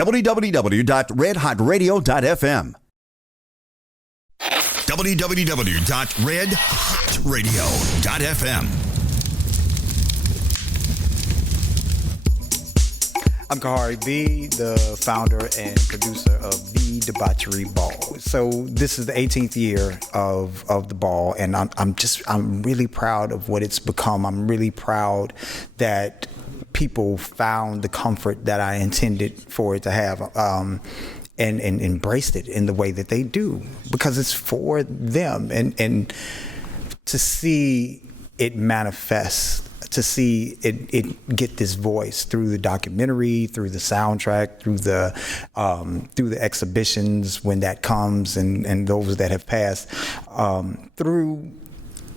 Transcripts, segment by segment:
www.redhotradio.fm. www.redhotradio.fm. I'm Khari B, the founder and producer of Thee Debauchery Ball. So this is the 18th year of the ball, and I'm really proud of what it's become. I'm really proud that people found the comfort that I intended for it to have, and embraced it in the way that they do, because it's for them, and to see it manifest, to see it get this voice through the documentary, through the soundtrack, through the exhibitions when that comes, and those that have passed, through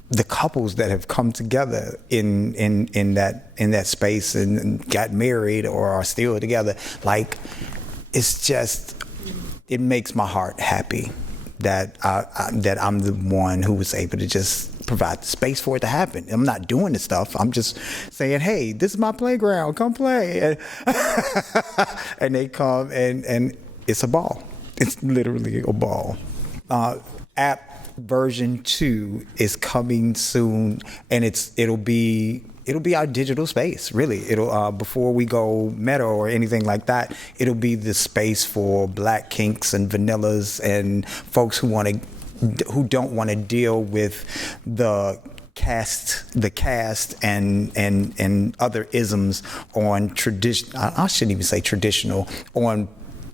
the couples that have come together in that space and got married or are still together. Like, it's just, it makes my heart happy that I'm the one who was able to just provide the space for it to happen. I'm not doing the stuff. I'm just saying, hey, this is my playground. Come play. And they come, and it's a ball. It's literally a ball. App version 2 is coming soon, and it'll be our digital space, really. It'll before we go meta or anything like that, it'll be the space for black kinks and vanillas and folks who don't want to deal with the cast and other isms on tradition. I shouldn't even say traditional, on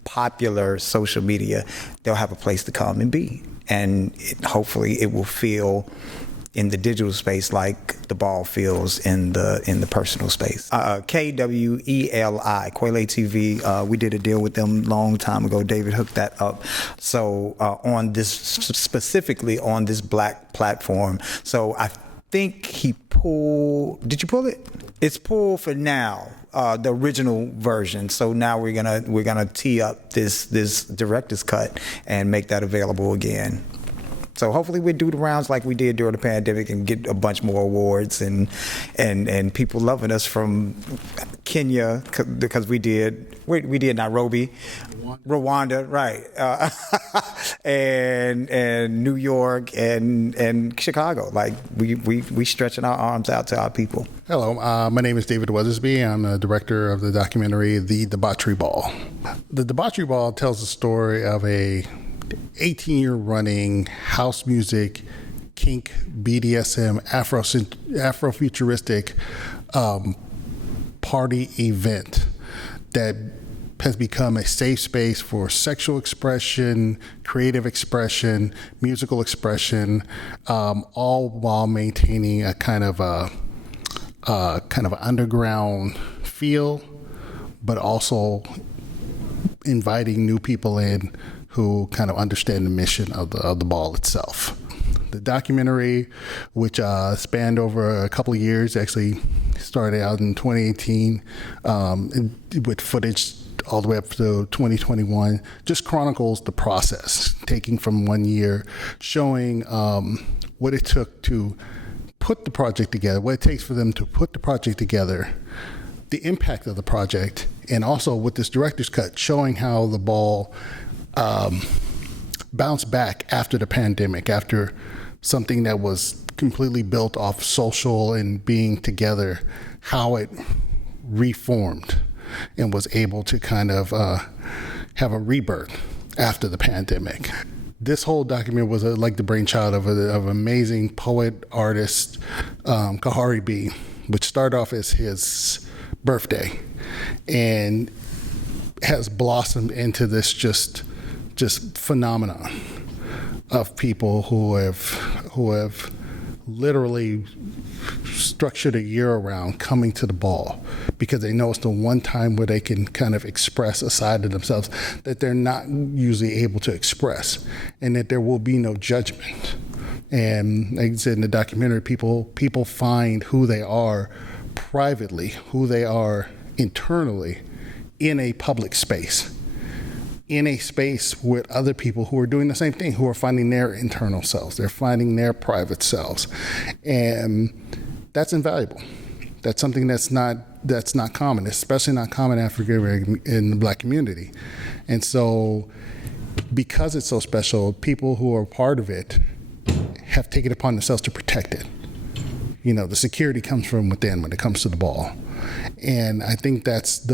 popular social media. They'll have a place to come and be, and hopefully it will feel in the digital space like the ball feels in the personal space. KWELI, Kwele TV, we did a deal with them a long time ago. David hooked that up. So on this, specifically on this black platform. So I think he pulled, did you pull it? It's pulled for now. The original version. So now we're gonna tee up this director's cut and make that available again. So hopefully we do the rounds like we did during the pandemic and get a bunch more awards and people loving us from Kenya, because we did Nairobi, Rwanda, right, and New York and Chicago. Like we stretching our arms out to our people. Hello, my name is David Weathersby. I'm the director of the documentary Thee Debauchery Ball. The Debauchery Ball tells the story of a 18-year running house music, kink, BDSM, Afrofuturistic party event that has become a safe space for sexual expression, creative expression, musical expression, all while maintaining a kind of underground feel, but also inviting new people in who kind of understand the mission of the ball itself. The documentary, which spanned over a couple of years, actually started out in 2018 with footage all the way up to 2021, just chronicles the process, taking from 1 year, showing what it took to put the project together, what it takes for them to put the project together, the impact of the project, and also with this director's cut, showing how the ball bounced back after the pandemic, after something that was completely built off social and being together, how it reformed and was able to kind of have a rebirth after the pandemic. This whole document was like the brainchild of an amazing poet, artist, Khari B, which started off as his birthday and has blossomed into this just phenomenon of people who have literally structured a year around coming to the ball because they know it's the one time where they can kind of express a side of themselves that they're not usually able to express, and that there will be no judgment. And like I said in the documentary, people find who they are privately, who they are internally in a public space, in a space with other people who are doing the same thing, who are finding their internal selves, they're finding their private selves. And that's invaluable. That's something that's not common, especially not common in the Black community. And so because it's so special, people who are part of it have taken it upon themselves to protect it. The security comes from within when it comes to the ball. And I think that's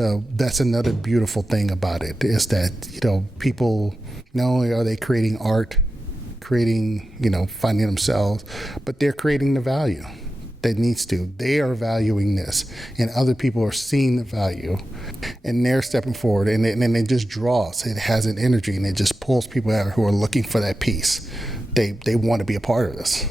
another beautiful thing about it, is that, people, not only are they creating art, finding themselves, but they're creating the value that needs to. They are valuing this, and other people are seeing the value, and they're stepping forward, and it just draws. It has an energy, and it just pulls people out who are looking for that piece. They want to be a part of this.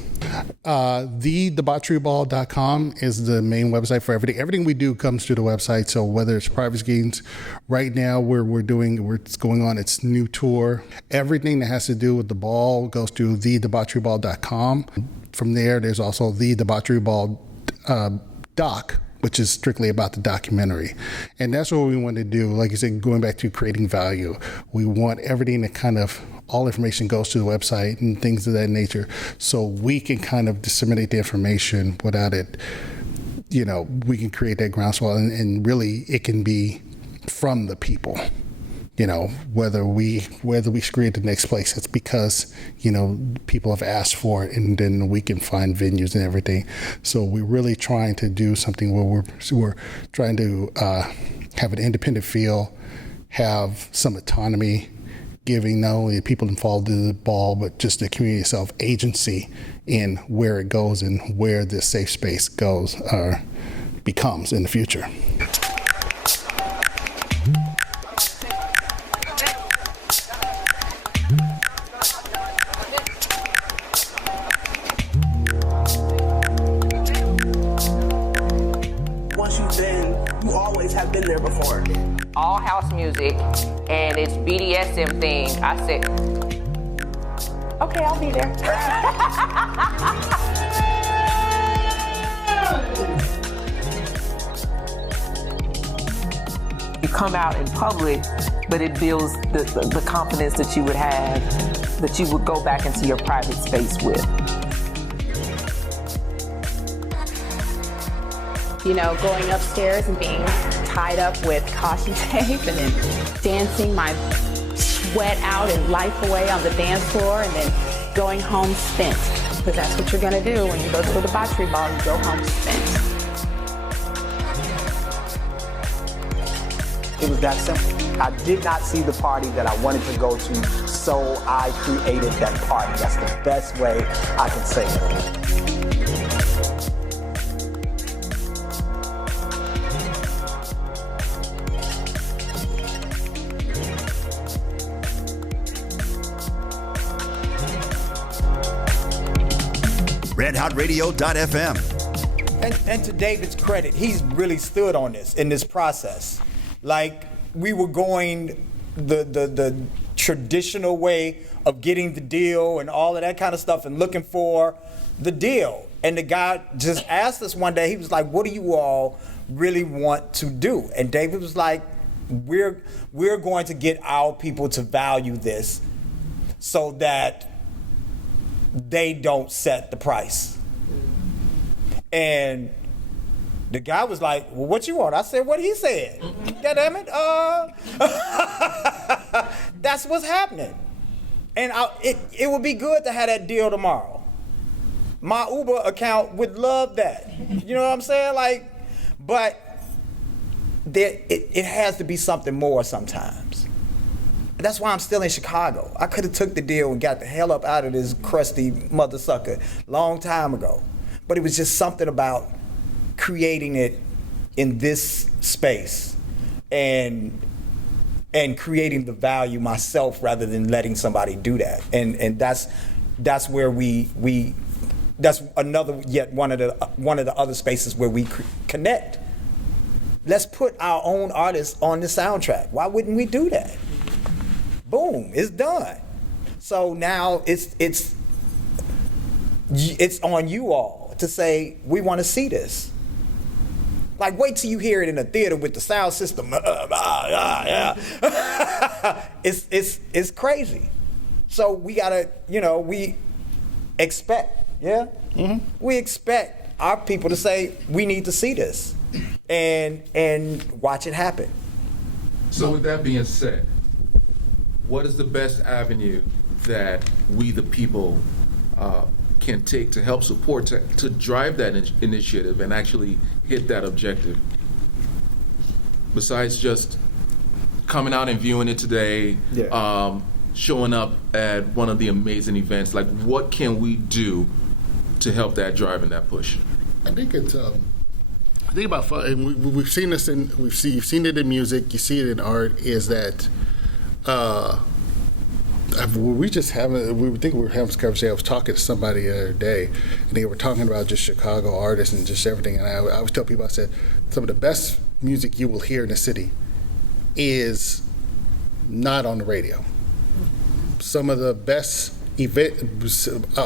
TheDebaucheryBall.com is the main website for everything. Everything we do comes through the website. So whether it's private games, right now we're going on its new tour. Everything that has to do with the ball goes to TheDebaucheryBall.com. From there, there's also the Debauchery Ball doc, which is strictly about the documentary. And that's what we want to do. Like you said, going back to creating value, we want everything to kind of, all information goes to the website and things of that nature, so we can kind of disseminate the information without it, we can create that groundswell, and really it can be from the people. Whether we create the next place, it's because, people have asked for it, and then we can find venues and everything. So we're really trying to do something where we're trying to have an independent feel, have some autonomy, giving not only the people involved in the ball, but just the community itself agency in where it goes and where this safe space goes or becomes in the future. Once you've been, you always have been there before. All house music, and it's BDSM thing. I said, okay, I'll be there. You come out in public, but it builds the confidence that you would have, that you would go back into your private space with. Going upstairs and being tied up with caution tape and then dancing my sweat out and life away on the dance floor, and then going home spent. Because that's what you're going to do when you go to a debauchery ball, you go home spent. It was that simple. I did not see the party that I wanted to go to, so I created that party. That's the best way I can say it. RedHotRadio.fm. And to David's credit, he's really stood on this in this process. Like, we were going the traditional way of getting the deal and all of that kind of stuff and looking for the deal. And the guy just asked us one day, he was like, what do you all really want to do? And David was like, we're going to get our people to value this so that they don't set the price. And the guy was like, well, what you want? I said, what he said. God damn it. That's what's happening. And it would be good to have that deal tomorrow. My Uber account would love that. You know what I'm saying? But it has to be something more sometimes. That's why I'm still in Chicago. I could have took the deal and got the hell up out of this crusty mother sucker long time ago. But it was just something about creating it in this space and creating the value myself rather than letting somebody do that. And that's where we that's another yet one of the other spaces where we connect. Let's put our own artists on the soundtrack. Why wouldn't we do that? Boom, it's done. So now it's on you all to say, we want to see this. Like, wait till you hear it in a theater with the sound system. It's crazy. So we gotta, we expect, we expect our people to say, we need to see this and watch it happen. So with that being said, what is the best avenue that we, the people, can take to help support, to drive that initiative and actually hit that objective? Besides just coming out and viewing it today, showing up at one of the amazing events, like what can we do to help that drive and that push? I think it's I think about fun, and we've seen this you've seen it in music, you see it in art. Is that we just haven't? We think we were having this conversation. I was talking to somebody the other day, and they were talking about just Chicago artists and just everything. And I always tell people, I said, some of the best music you will hear in the city is not on the radio. Some of the best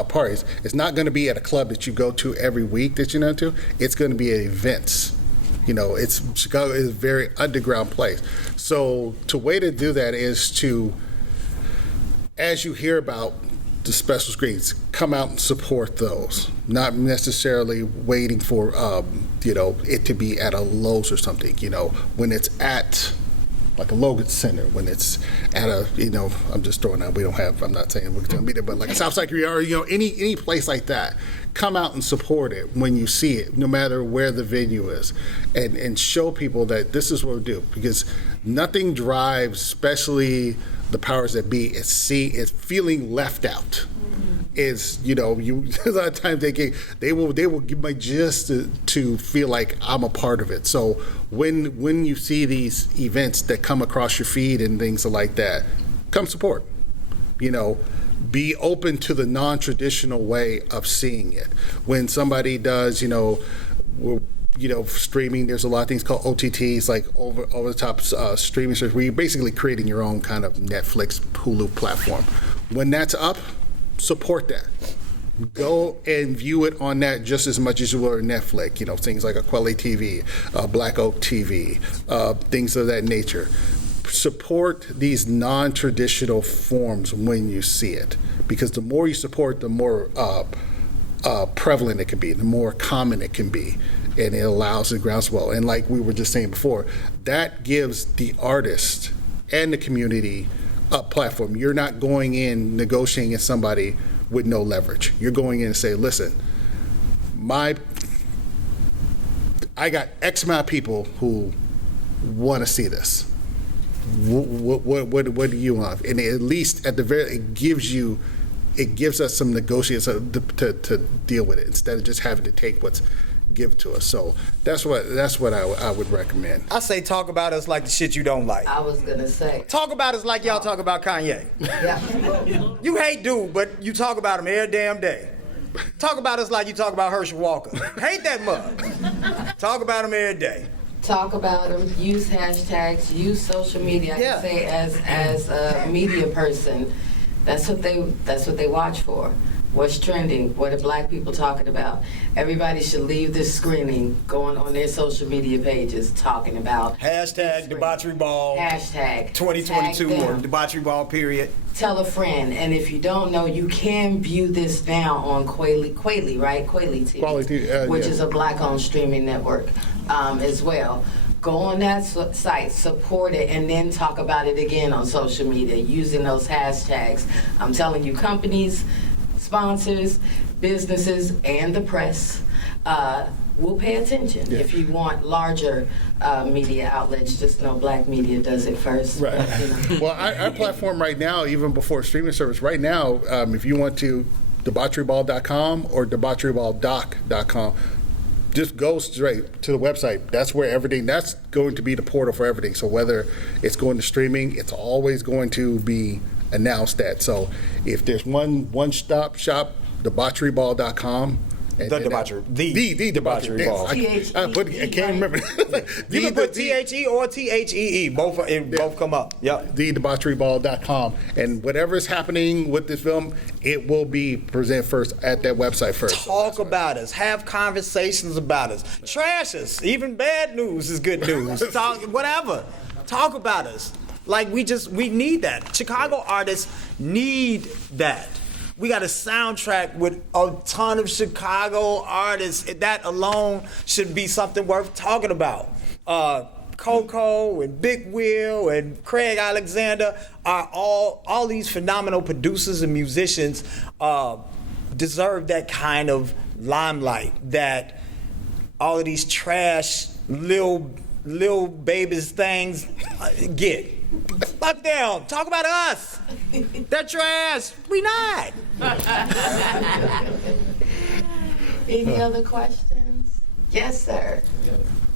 parties, it's not going to be at a club that you go to every week that you know to. It's going to be at events. Chicago is a very underground place. So the way to do that is to, as you hear about the special screens, come out and support those. Not necessarily waiting for it to be at a Lowe's or something. When it's at like a Logan Center, when it's at a, I'm just throwing out, I'm not saying we're going to be there, but like a Southside or, any place like that, come out and support it when you see it, no matter where the venue is, and show people that this is what we do, because nothing drives, especially the powers that be, is feeling left out. Is a lot of times they will give my just to feel like I'm a part of it. So when you see these events that come across your feed and things like that, come support. Be open to the non-traditional way of seeing it. When somebody does, streaming, there's a lot of things called OTTs, like over the top streaming service, where you're basically creating your own kind of Netflix, Hulu platform. When that's up, support that. Go and view it on that just as much as you were Netflix. Things like C.O.R.E TV, Black Oak TV, things of that nature. Support these non-traditional forms when you see it, because the more you support, the more prevalent it can be, the more common it can be, and it allows the groundswell. And like we were just saying before, that gives the artist and the community a platform. You're not going in negotiating with somebody with no leverage. You're going in and say, listen, I got X amount of people who want to see this. What do you want? And at least at the very, it gives us some negotiations to deal with it, instead of just having to take what's given to us. So that's what I would recommend. I say talk about us like the shit you don't like. I was gonna say. Talk about us like y'all talk about Kanye. Yeah. You hate dude, but you talk about him every damn day. Talk about us like you talk about Herschel Walker. Hate that mug. Talk about him every day. Talk about them, use hashtags, use social media. I can say as a media person, that's what they watch for. What's trending? What are black people talking about? Everybody should leave this screening going on their social media pages talking about hashtag Debauchery Ball, hashtag 2022 or Debauchery Ball period. Tell a friend, and if you don't know, you can view this now on Quayle, right? Quayle TV, which is a black-owned streaming network as well. Go on that site, support it, and then talk about it again on social media using those hashtags. I'm telling you, companies, sponsors, businesses, and the press will pay attention. If you want larger media outlets, just know black media does it first. Right. Well, our platform right now, even before streaming service, right now, if you want to, debaucheryball.com or debaucheryballdoc.com, just go straight to the website. That's where that's going to be the portal for everything. So whether it's going to streaming, it's always going to be announced that. So if there's one-stop shop, debaucheryball.com. The Debauchery Ball. I can't remember. You can put THE or THEE. Both come up. Yep. TheDebaucheryBall.com. And whatever is happening with this film, it will be presented first at that website first. Talk about us. Have conversations about us. Trash us. Even bad news is good news. Talk whatever. Talk about us. Like we need that. Chicago artists need that. We got a soundtrack with a ton of Chicago artists. That alone should be something worth talking about. Coco and Big Will and Craig Alexander are all these phenomenal producers and musicians deserve that kind of limelight that all of these trash Lil Babies things get. Fuck them. Talk about us. They're trash. We not. Any other questions? Yes, sir.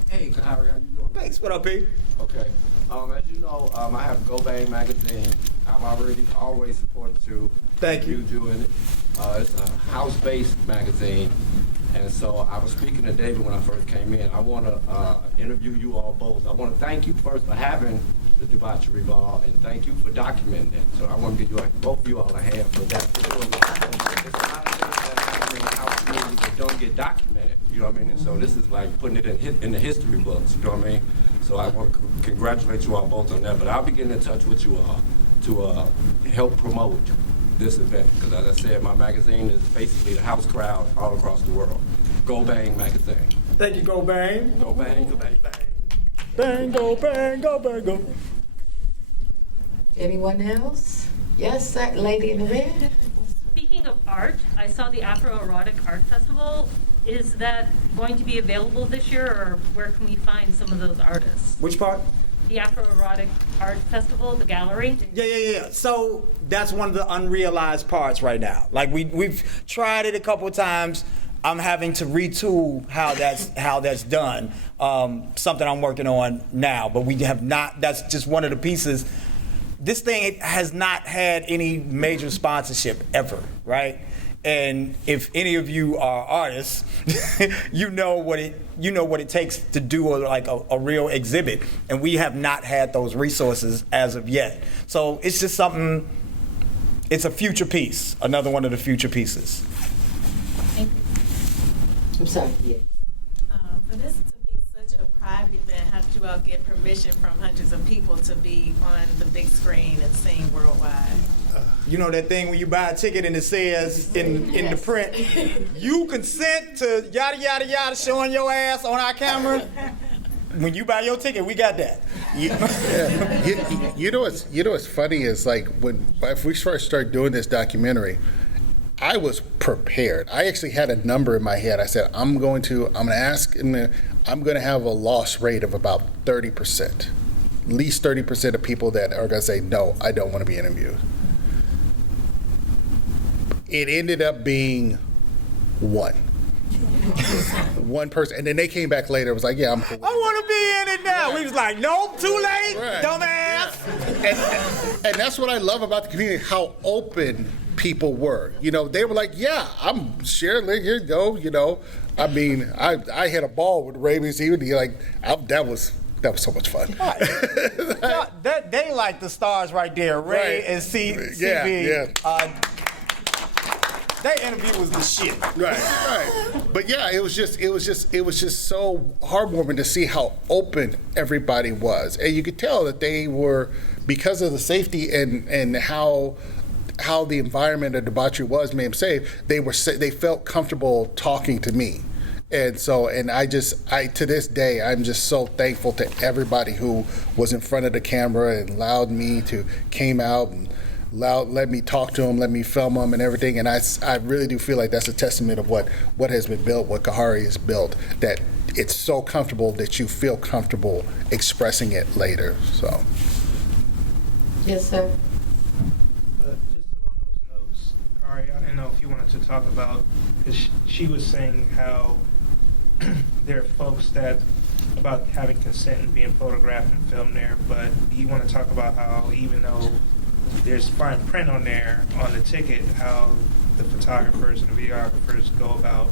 Hey, Harry, how you doing? Thanks. What up, P? Okay. As you know, I have Go Bang magazine. I've always supported you. Thank you. You doing it. It's a house-based magazine. And so I was speaking to David when I first came in. I want to interview you all both. I want to thank you first for having the Debauchery Ball, and thank you for documenting it. So I want to give you both of you all a hand for that. There's a lot of things that happen in the house community that don't get documented. You know what I mean? And so this is like putting it in the history books. You know what I mean? So I want to congratulate you all both on that. But I'll be getting in touch with you all to help promote this event, because as I said, my magazine is basically the house crowd all across the world. Go Bang magazine. Thank you, Go Bang. Go Bang, go bang, bang. Bang, go bang, go bang, go. Anyone else? Yes, sir. Lady in the red. Speaking of art, I saw the Afro-Erotic Art Festival. Is that going to be available this year, or where can we find some of those artists? Which part? The Afro-Erotic Art Festival, the gallery. Yeah. So that's one of the unrealized parts right now. Like we've tried it a couple of times. I'm having to retool how that's done. Something I'm working on now, but we have not. That's just one of the pieces. This thing has not had any major sponsorship ever, right? And if any of you are artists, you know what it takes to do a real exhibit, and we have not had those resources as of yet. So it's just something. It's a future piece, another one of the future pieces. Thank you. I'm sorry. Yeah. For this to be such a private event, how did you all get permission from hundreds of people to be on the big screen and sing worldwide? You know that thing when you buy a ticket and it says in the print, you consent to yada yada yada showing your ass on our camera. When you buy your ticket, we got that. You know what's funny is like if we first started doing this documentary, I was prepared. I actually had a number in my head. I said I'm going to ask, and I'm going to have a loss rate of about 30%. At least 30% of people that are going to say no, I don't want to be interviewed. It ended up being one person, and then they came back later. It was like, yeah, I'm cool. I want to be in it now. We was like, nope, too late, right. Dumbass. And that's what I love about the community, how open people were. You know, they were like, yeah, I'm sharing, here you go. You know, I mean, I had a ball with Rabies even. That was so much fun. Right. They like the stars right there, Ray and CB. Yeah. That interview was the shit. Right. But yeah, it was just so heartwarming to see how open everybody was, and you could tell that they were, because of the safety and how the environment of debauchery made them safe. They felt comfortable talking to me, and so I to this day I'm just so thankful to everybody who was in front of the camera and allowed me to came out and let me talk to them, let me film them and everything. And I really do feel like that's a testament of what has been built, what Khari has built, that it's so comfortable that you feel comfortable expressing it later. So. Yes, sir. Just along those notes, Khari, I didn't know if you wanted to talk about, because she was saying how there are folks about having consent and being photographed and filmed there, but you want to talk about how even though there's fine print on there on the ticket, how the photographers and the videographers go about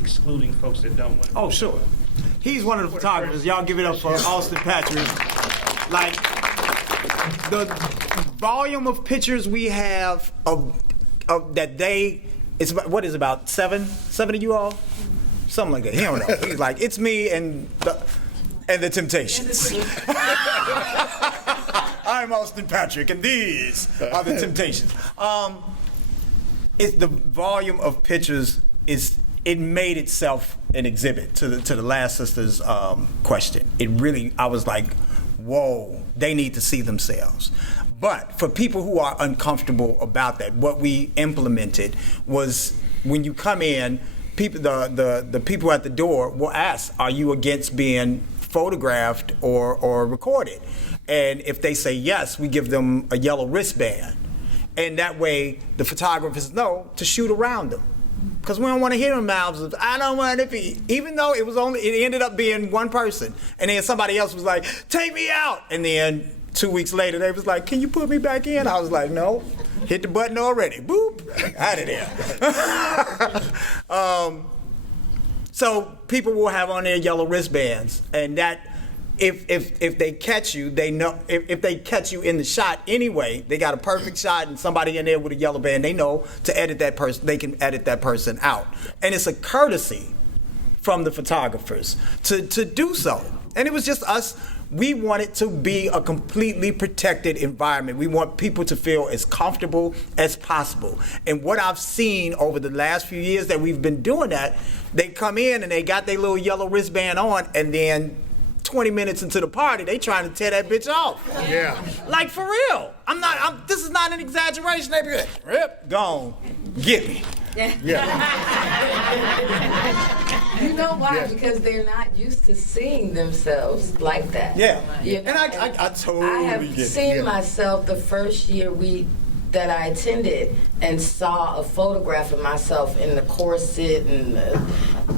excluding folks that don't want to. Oh, sure. He's one of the photographers. Y'all give it up for Austin Patrick. Like, the volume of pictures we have of that it's about seven of you all? Something like that. He don't know. He's like, it's me and the Temptations. I'm Austin Patrick, and these are the Temptations. It's the volume of pictures it made itself an exhibit to the last sister's question. It really, I was like, whoa, they need to see themselves. But for people who are uncomfortable about that, what we implemented was when you come in, people, the people at the door will ask, are you against being photographed or recorded? And if they say yes, we give them a yellow wristband. And that way the photographers know to shoot around them. Because we don't want to hear them mouths of, I don't want to be, even though it ended up being one person. And then somebody else was like, take me out. And then 2 weeks later, they was like, can you put me back in? I was like, no, hit the button already. Boop, out of there. So people will have on their yellow wristbands. And that, if they catch you, they know, if they catch you in the shot anyway, they got a perfect shot and somebody in there with a yellow band, they know to edit that person, they can edit that person out. And it's a courtesy from the photographers to do so. And it was just us. We want it to be a completely protected environment. We want people to feel as comfortable as possible. And what I've seen over the last few years that we've been doing that, they come in and they got their little yellow wristband on, and then 20 minutes into the party, they trying to tear that bitch off. Yeah. Like, for real. This is not an exaggeration. They be like, rip, gone, get me. Yeah. You know why? Yeah. Because they're not used to seeing themselves like that. Yeah. You know? And I totally I have seen myself the first year that I attended and saw a photograph of myself in the corset and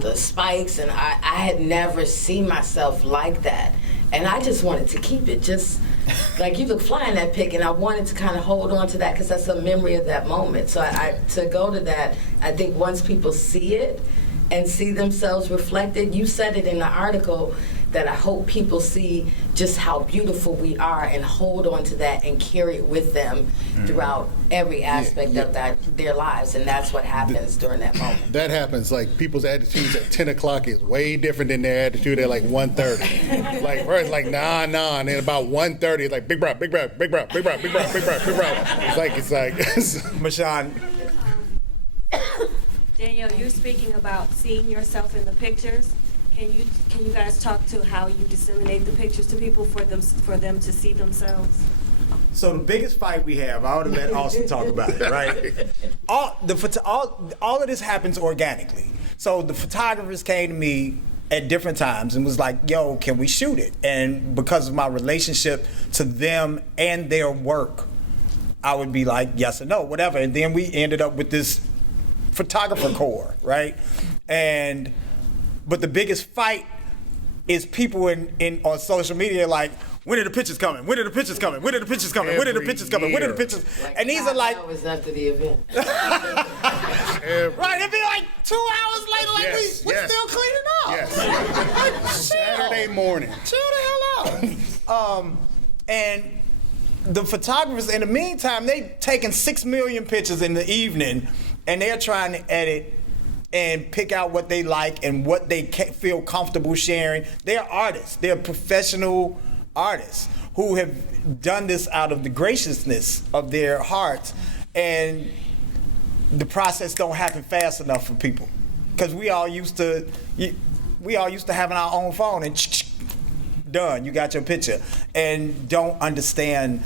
the spikes, and I had never seen myself like that. And I just wanted to keep it just like you look fly in that pic, and I wanted to kind of hold on to that because that's a memory of that moment. So to go to that, I think once people see it and see themselves reflected, you said it in the article, that I hope people see just how beautiful we are and hold on to that and carry it with them throughout every aspect of their lives. And that's what happens during that moment. That happens. Like, people's attitudes at 10 o'clock is way different than their attitude at like 1:30. Like, first, like, nah. And then about 1:30, it's like, big bro. It's like, Mashawn. Danielle, you're speaking about seeing yourself in the pictures. Can you guys talk to how you disseminate the pictures to people for them to see themselves? So the biggest fight we have, I ought to let Austin talk about it, right? All of this happens organically. So the photographers came to me at different times and was like, yo, can we shoot it? And because of my relationship to them and their work, I would be like, yes or no, whatever. And then we ended up with this photographer corps, right? But the biggest fight is people on social media like, when are the pictures coming? When are the pictures coming? When are the pictures coming? When are the pictures coming? When are the pictures? Like, and these are like, hours after the event. Right, it'd be like 2 hours later, like we're still cleaning up. Yes. Like, Saturday morning. Chill the hell out. And the photographers, in the meantime, they taking 6 million pictures in the evening, and they're trying to edit and pick out what they like and what they feel comfortable sharing. They're artists. They're professional artists who have done this out of the graciousness of their hearts, and the process don't happen fast enough for people because we all used to having our own phone and done, you got your picture, and don't understand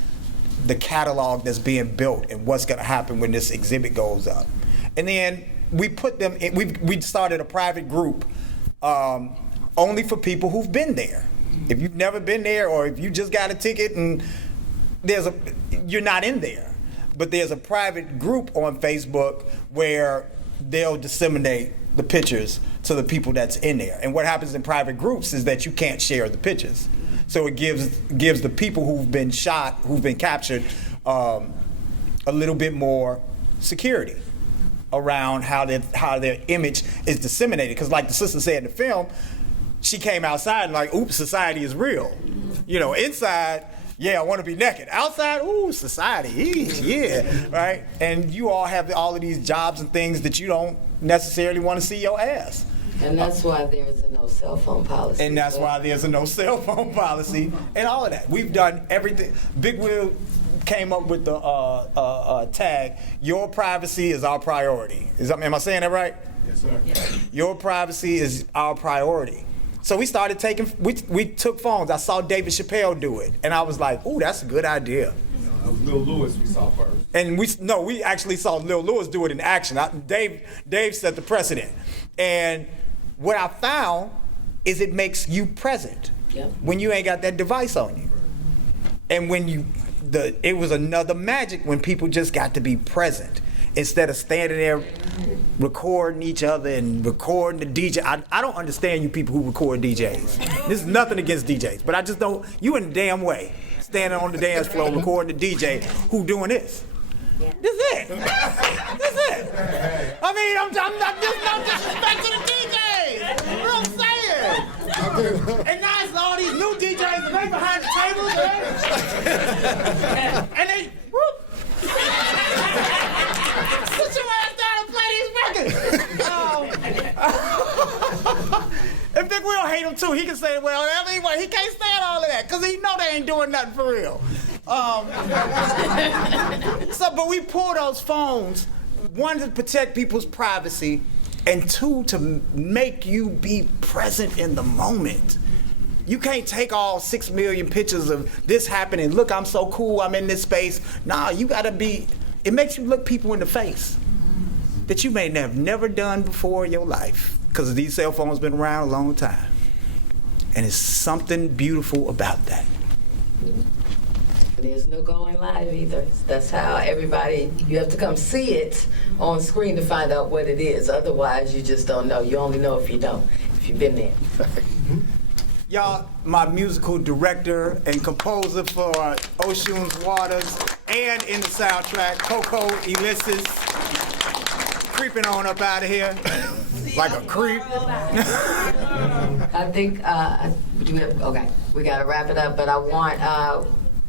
the catalog that's being built and what's going to happen when this exhibit goes up. And then we put them in, we started a private group only for people who've been there. If you've never been there, or if you just got a ticket and you're not in there, but there's a private group on Facebook where they'll disseminate the pictures to the people that's in there. And what happens in private groups is that you can't share the pictures. So it gives the people who've been shot, who've been captured, a little bit more security around how their image is disseminated. Because like the sister said in the film, she came outside and like, oops, society is real. You know, inside, yeah, I want to be naked. Outside, ooh, society, yeah, right? And you all have all of these jobs and things that you don't necessarily want to see your ass. And that's why there's a no cell phone policy. And that's why there's a no cell phone policy and all of that. We've done everything. Big Wheel came up with the tag, "Your privacy is our priority." Am I saying that right? Yes, sir. Your privacy is our priority. So we started we took phones. I saw David Chappelle do it, and I was like, "Ooh, that's a good idea." That was Lil Lewis we saw first. And we actually saw Lil Lewis do it in action. Dave set the precedent. And what I found is it makes you present when you ain't got that device on you. And when it was another magic when people just got to be present instead of standing there recording each other and recording the DJ. I don't understand you people who record DJs. This is nothing against DJs, but I just don't. You in the damn way. Standing on the dance floor recording the DJ who doing this. This is it. This is it. I mean, I'm not disrespect to the DJs. You know what I'm saying? And now it's all these new DJs and they behind the tables, and they whoop. Sit your ass down and play these records. And Big Will hate him too. He can say, well, anyway, he can't stand all of that because he know they ain't doing nothing for real. But we pull those phones, one, to protect people's privacy, and two, to make you be present in the moment. You can't take all 6 million pictures of this happening. Look, I'm so cool, I'm in this space. Nah, you gotta be, it makes you look people in the face that you may have never done before in your life. Because these cell phones been around a long time. And it's something beautiful about that. There's no going live either. That's how you have to come see it on screen to find out what it is. Otherwise, you just don't know. You only know if you've been there. Y'all, my musical director and composer for Ocean's Waters and in the soundtrack, Coco Ulysses, creeping on up out of here. Like a creep. I think, okay, we got to wrap it up, but I want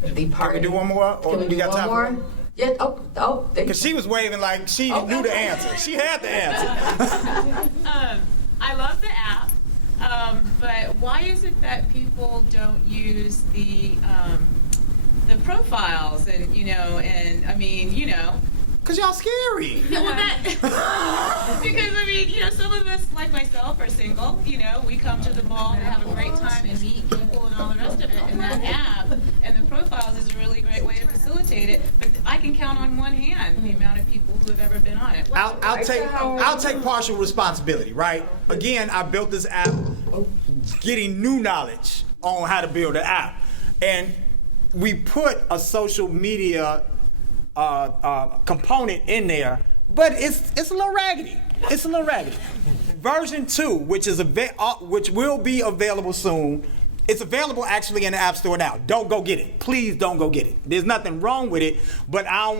the part. Can we do one more? Or can we do one more? Yeah, because she was waving like she knew the answer. She had the answer. I love the app, but why is it that people don't use the profiles and, Because y'all scary. No, because some of us, like myself, are single. We come to the ball and have a great time and meet people and all the rest of it. And that app and the profiles is a really great way to facilitate it. But I can count on one hand the amount of people who have ever been on it. I'll take partial responsibility, right? Again, I built this app getting new knowledge on how to build an app. And we put a social media component in there, but it's a little raggedy. It's a little raggedy. Version 2, which will be available soon, it's available actually in the App Store now. Don't go get it. Please don't go get it. There's nothing wrong with it, but I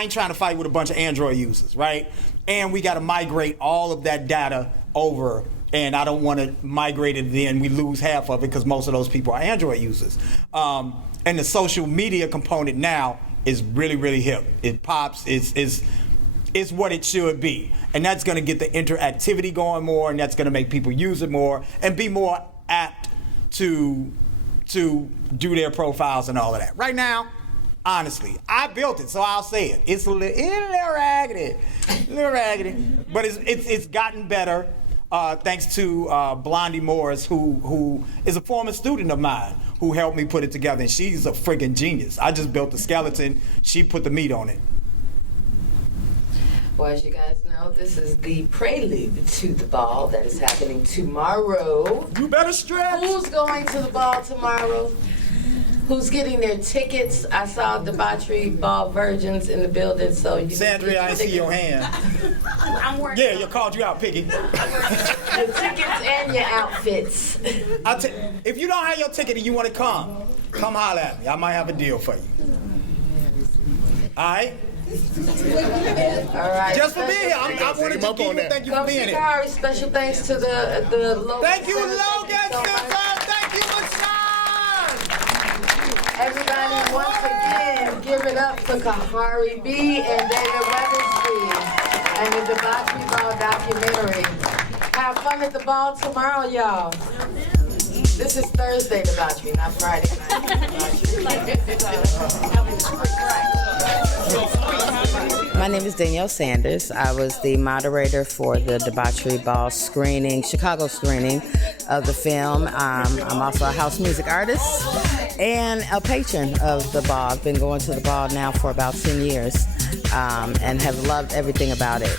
ain't trying to fight with a bunch of Android users, right? And we got to migrate all of that data over, and I don't want to migrate it, then we lose half of it because most of those people are Android users. And the social media component now is really, really hip. It pops. It's what it should be, and that's going to get the interactivity going more, and that's going to make people use it more and be more apt to do their profiles and all of that. Right now, honestly, I built it, so I'll say it. It's a little raggedy, but it's gotten better thanks to Blondie Morris, who is a former student of mine, who helped me put it together, and she's a friggin' genius. I just built the skeleton, she put the meat on it. Well, as you guys know, this is the prelude to the ball that is happening tomorrow. You better stretch. Who's going to the ball tomorrow? Who's getting their tickets? I saw Debauchery Ball virgins in the building, so you. Sandra, I see your hand. I'm working. Yeah, you called you out, Piggy. Your tickets and your outfits. If you don't have your ticket and you want to come holler at me. I might have a deal for you. All right? All right. Just for being here. I wanted to keep it. Thank you for being here. C.O.R.E, special thanks to the Logan. Thank you, Logan. Thank you, LaShawn. Everybody, once again, give it up for Khari B and David Weathersby and the Debauchery Ball documentary. Have fun at the ball tomorrow, y'all. This is Thursday debauchery, not Friday night. My name is Danielle Sanders. I was the moderator for the Debauchery Ball screening, Chicago screening of the film. I'm also a house music artist and a patron of the ball. I've been going to the ball now for about 10 years and have loved everything about it.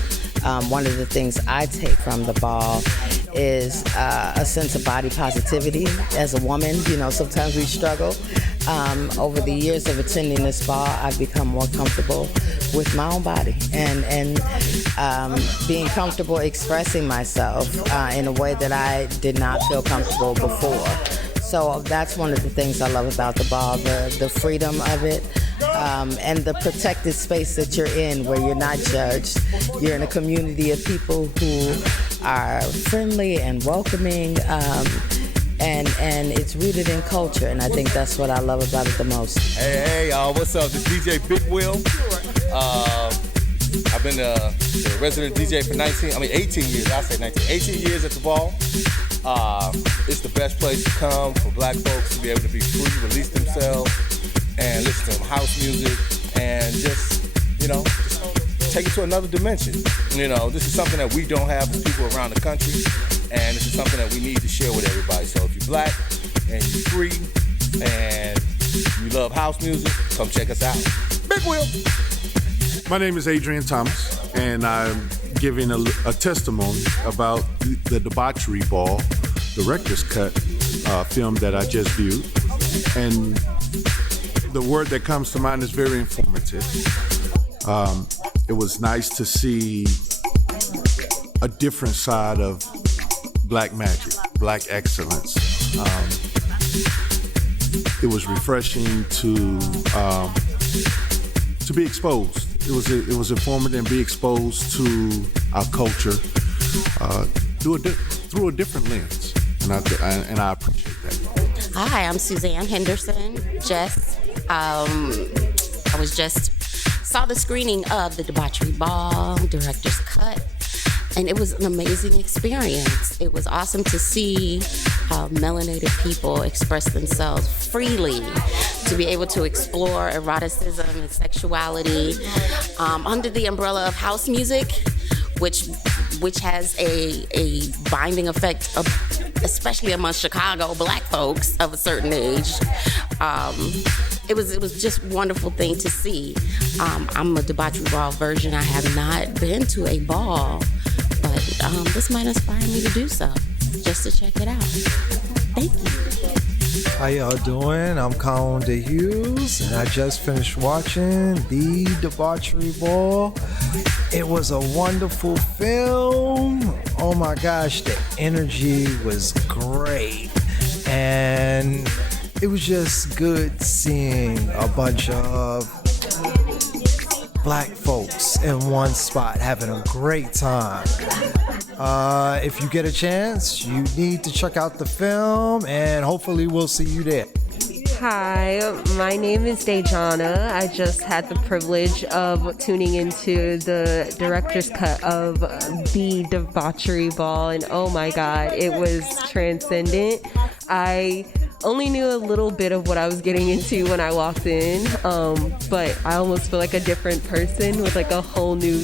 One of the things I take from the ball is a sense of body positivity. As a woman, you know, sometimes we struggle. Over the years of attending this ball, I've become more comfortable with my own body and being comfortable expressing myself in a way that I did not feel comfortable before. So that's one of the things I love about the ball, the freedom of it. And the protected space that you're in where you're not judged. You're in a community of people who are friendly and welcoming, and it's rooted in culture, and I think that's what I love about it the most. Hey, what's up? This is DJ Big Will. I've been the resident DJ for 18 years. I say 18 years at the ball. It's the best place to come for black folks to be able to be free, release themselves, and listen to some house music, and just take it to another dimension. This is something that we don't have as people around the country, and this is something that we need to share with everybody. So if you're black and you're free and you love house music, come check us out. Big Will. My name is Adrian Thomas, and I'm giving a testimony about the Debauchery Ball director's cut film that I just viewed. And the word that comes to mind is very informative. It was nice to see a different side of black magic, black excellence. It was refreshing to be exposed. It was informative and be exposed to our culture through a different lens, and I appreciate that. Hi, I'm Suzanne Henderson. I saw the screening of the Debauchery Ball director's cut, and it was an amazing experience. It was awesome to see how melanated people express themselves freely, to be able to explore eroticism and sexuality under the umbrella of house music, which has a binding effect, especially among Chicago black folks of a certain age. It was just a wonderful thing to see. I'm a Debauchery Ball virgin. I have not been to a ball, but this might inspire me to do so, just to check it out. Thank you. How y'all doing? I'm Colin DeHughes, and I just finished watching Thee Debauchery Ball. It was a wonderful film. Oh my gosh, the energy was great. And it was just good seeing a bunch of black folks in one spot having a great time. If you get a chance, you need to check out the film, and hopefully we'll see you there. Hi, my name is Dejana. I just had the privilege of tuning into the director's cut of Thee Debauchery Ball, and oh my God, it was transcendent. I only knew a little bit of what I was getting into when I walked in, but I almost feel like a different person with like a whole new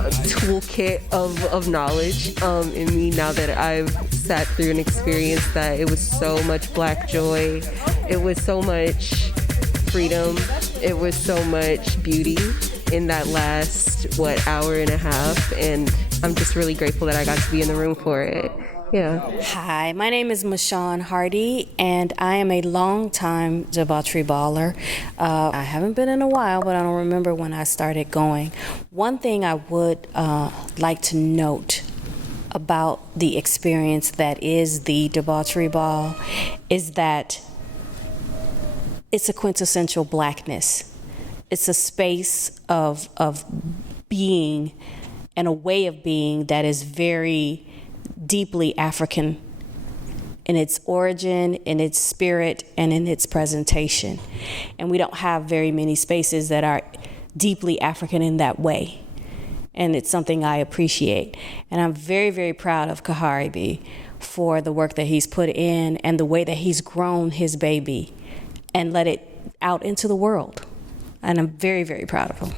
toolkit of knowledge in me now that I've sat through an experience that it was so much black joy, it was so much freedom, it was so much beauty in that last hour and a half, and I'm just really grateful that I got to be in the room for it. Yeah. Hi, my name is Michonne Hardy, and I am a long-time debauchery baller. I haven't been in a while, but I don't remember when I started going. One thing I would like to note about the experience that is the debauchery ball is that it's a quintessential blackness. It's a space of being and a way of being that is very deeply African in its origin, in its spirit, and in its presentation. And we don't have very many spaces that are deeply African in that way. and it's something I appreciate. And I'm very, very proud of Khari B for the work that he's put in and the way that he's grown his baby and let it out into the world. And I'm very, very proud of him.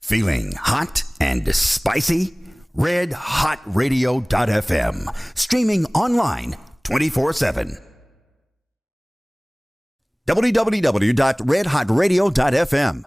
Feeling hot and spicy? RedHotRadio.fm. Streaming online 24/7. www.redhotradio.fm.